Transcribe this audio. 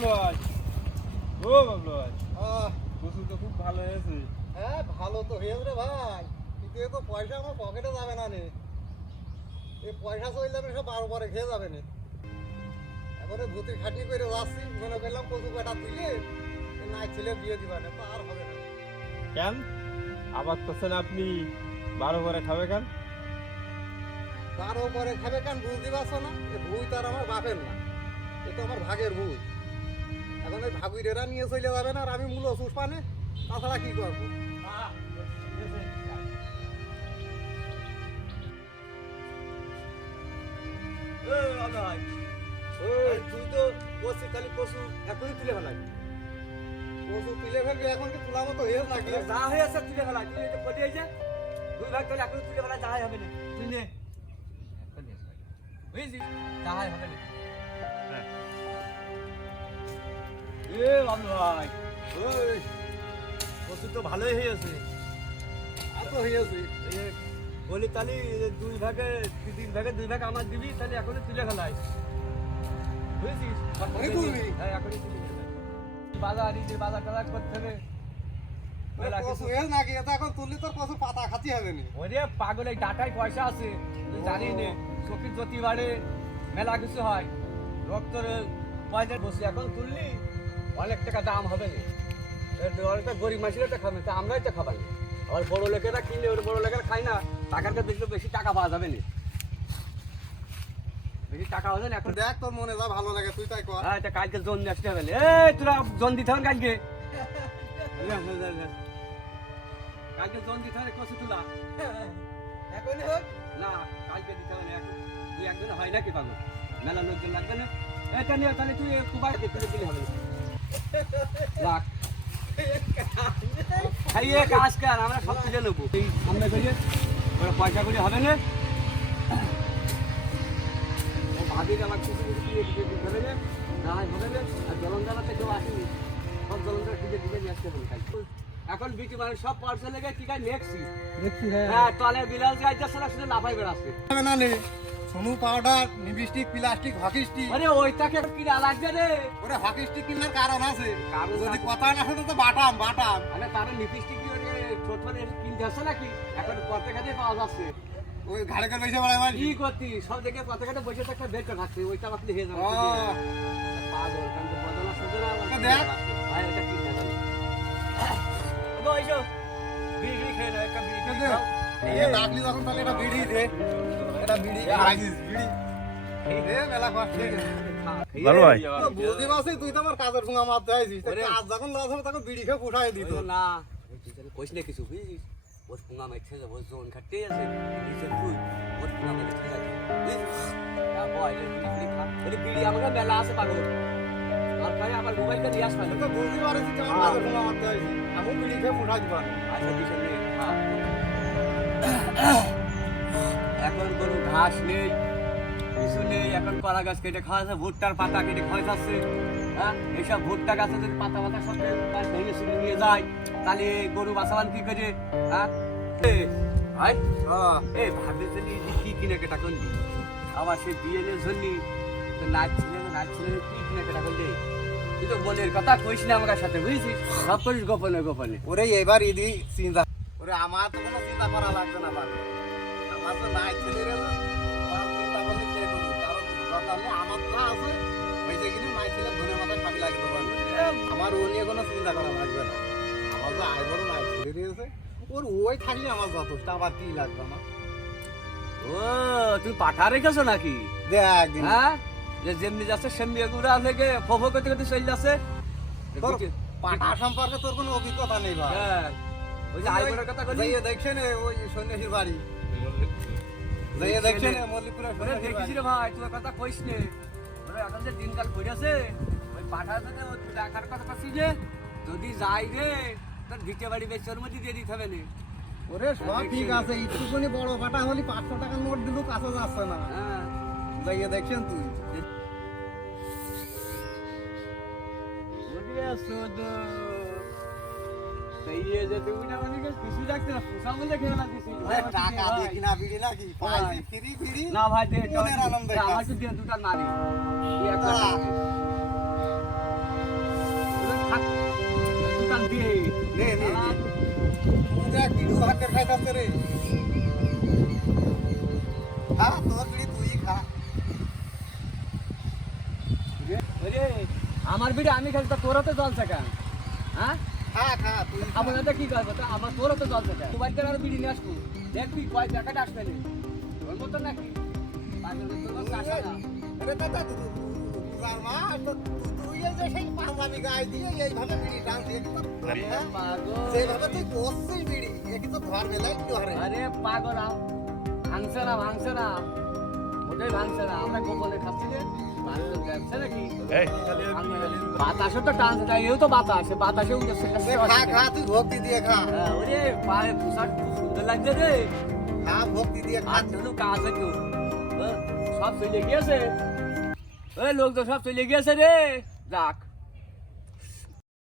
ও বাবলু আহ, কচু তো খুব ভালো হয়েছে। হ্যাঁ ভালো তো হয়ে রে ভাই। কিন্তু এ তো পয়সা আমার পকেটে যাবে না নে এই পয়সা চলে যাবে সব বারো পরে খেয়ে যাবে না। এবারে ভূতির খাটনি করে যাচ্ছি মনে করলাম কচু তুলে এ নাই ছেলে বিয়ে দিবা না তো আর হবে না। কেন? আবার করছেন আপনি বারো করে খাবে কেন? বারো পরে খাবে কেন বুঝতে পারছ না? এ ভুই তার আমার বাপের না। এ তো আমার ভাগের ভুই। এখন ওই ভাগুইরেরা নিয়ে চলে যাবে না আর আমি মূল ওষুধ পানে তাছাড়া কি করব? ওই তুই তো বসছি খালি কচু এখনই তুলে ফেলাই। ওষুধ তুলে ফেলবি এখন কি তোলা মতো হয়ে নাকি? যা হয়ে আছে তুলে ফেলাই তুই এটা পড়ে আছে দুই ভাগ তাহলে এখনই তুলে ফেলাই যাই হবে না। তুই নে। বুঝলি? যাই হবে না। এ বাবু ভাই। ওই তো ভালোই হয়েছে হয়েছে বলি তাহলে দুই ভাগে তিন ভাগে দুই ভাগ আমার দিবি তাহলে এখনই তুলে ফেলাই। বুঝেছিস? হ্যাঁ এখনই তুলে ফেলাই। বাজার এই যে বাজার টাজার করতে হবে। মেলা কচু কিছু। নাকি এটা এখন তুললি তোর কচু পাতা খাতি হবে নি। ওরে পাগল এই ডাটায় পয়সা আছে। জানিস নে চোখের জ্যোতি বাড়ে মেলা কিছু হয়। রক্তের পয়সা বসে এখন তুললি? অনেক টাকা দাম হবে না। অনেকটা গরিব মানুষেরা তো খাবে তা আমরাই তো খাবাই আবার বড় লোকেরা কিনলে ওর বড় লোকেরা খায় না টাকাটা দেখলে বেশি টাকা পাওয়া যাবে না। বেশি টাকা হবে না এখন দেখ তোর মনে যা ভালো লাগে তুই তাই কর। হ্যাঁ এটা কালকে জন আসতে হবে এই তোরা জন দিতে হবে কালকে? কালকে জন দিতে হবে কষে তুলা। এখনই হোক। না কালকে দিতে হবে না এখন। তুই একজন হয় নাকি পাগল? মেলা লোকজন লাগবে না। এটা নিয়ে তাহলে তুই কুবার দেখতে দিলে হবে না। রাখ খাইয়ে কাজ কর আমরা সব তুলে নেব। এই সামনে ওরা পয়সা করে হবে না? আমার কিছু না? না না? আর জলঞ্জানাতে কেউ আসেনি। সব জলঞ্জানা খুঁজে খুঁজে নিয়ে আসতে হবে এখন বিটি মানে সব পার্সেল লেগে কি কাজ নেক্সি? হ্যাঁ। তলে বিলাস গাইতে সারা শুধু লাফাই বেড়াচ্ছে। না নে। Sonu powder lipstick plastic hockey stick আরে ওইটাকে কিনা লাগবে রে। ওরে হকি স্টিক কেনার কারণ আছে। কারণ যদি কথা না শুনে তো বাটাম বাটাম। আরে তার লিপস্টিক কি ওরে ছোট ছোট এসে কিনতে আসছে নাকি? এখন পথে ঘাটে পাওয়া যাচ্ছে। ওই ঘাড়ে করে বেশি বেড়ায় মানে কি করতি? সব দেখে পথে ঘাটে বসে থাকতে বের করে থাকছে ওইটা বাকলি হয়ে যাবে। পাগল কারণ তো বদলা সজনা ওকে দেখ। ভাই এটা কিনতে যাবে এসো বিড়ি বিড়ি খেয়ে নাও একটা বিড়ি নাও এই ডাকলি যখন তাহলে এটা বিড়ি দে এটা বিড়ি ভালো ভাই। তুই তো আমার কাজের সঙ্গে মারতে আইছিস। কাজ যখন লস হবে তখন বিড়ি খেয়ে ফুটাই দিত। না। কইস না কিছু বুঝিস? ওর পুঙা মেখে যাব জোন খাটতে আছে। নিচে তুই ওর পুঙা মেখে যাবে বুঝিস? তা বয় রে বিড়ি আমাকে মেলা আছে পাগল। আর ভাই আমার মোবাইলটা দিয়ে আসবে। তো তুই আমার কাজের সঙ্গে মারতে আইছিস আমি বিড়ি খেয়ে ফুটাই দিবা আচ্ছা এখন কোনো ঘাস নেই, কিছু নেই, এখন কলা গাছ কেটে খাওয়া যাচ্ছে ভুট্টার পাতা কেটে খাওয়া যাচ্ছে হ্যাঁ? এইসব ভুট্টা গাছে যদি পাতা পাতা সব ভেঙে চুরে নিয়ে যায়, তাহলে গরু বাঁচাবান কি করে? হ্যাঁ? এই ভাবি যদি কি কিনে কেটা করলি? আবার সে বিয়ে নিয়ে ধরলি নাচ ছিল নাচ ছিল কি কিনে কেটা করলি? তুই তো মনের কথা কইস না আমার সাথে, বুঝছিস? সব করিস গোপনে গোপনে। ওরে, এবার ইদি চিন্তা, ওরে, আমার তো কোনো চিন্তা করা লাগবে না আমার তো নাই ছেলে কারণ দরকার নেই আমার যা আছে ওইটা কিনে নাই ছেলে ধনে মাথায় পাবি লাগে দেবো আমার ও নিয়ে কোনো চিন্তা করা লাগবে না। আমার তো আয় বড় নাই ছেলে রয়েছে ওর ওই থাকলে আমার যথেষ্ট আবার কি লাগবে আমার? ও তুই পাঠা রেখেছো নাকি? দেখ হ্যাঁ? যে যেমনি যাচ্ছে সেমনি এগুলা থেকে ফোফো করতে করতে চলে যাচ্ছে। পাঠা সম্পর্কে তোর কোনো অভিজ্ঞতা নেই ভাই। হ্যাঁ। ওই যে আইবরের কথা বলি। দেখছেন ওই সন্ন্যাসীর বাড়ি। যাইয়ে দেখছেন? দেখিস রে ভাই তুই কথা কইস নে। ওরে এখন যে দিনকাল পড়েছে ওই পাঠা যদি ও দেখার কথা করছিস যে যদি যাই রে তোর ভিটে বাড়ি মধ্যে দিয়ে দিতে হবে না। ওরে সব ঠিক আছে একটুখানি বড় ফাটা হলে পাঁচশো টাকার নোট দিলেও কাছে যাচ্ছে না। হ্যাঁ। যাইয়ে দেখছেন তুই। তুমি না ভাই। আমার তো দুটা নারী আমার বিড়ি আমি খালি তো তোরা তো জল থাকা। হ্যাঁ। আমার এটা কি করব তো আমার তোরা তো জল থাকা মোবাইল করে আরও বিড়ি নিয়ে আসব। দেখবি কয় টাকাটা আসবে না ওর মতো নাকি? তোর হ্যাঁ? পাগল। ভাঙছে না ভাঙছে না। মোটেই ভাঙছে না আমরা গোপনে খাচ্ছি রে ভাঙছে যাচ্ছে নাকি? বাতাসে তো টানছে না এও তো বাতাস বাতাসে উঠেছে খা খা তুই ভক্তি দিয়ে খা। হ্যাঁ, ওরে পায়ে পোশাক খুব সুন্দর লাগছে রে। খা ভক্তি দিয়ে খা। শুধু কাজ একটু সব চলে গিয়েছে। ওই লোক তো সব চলে গিয়েছে রে। যাক।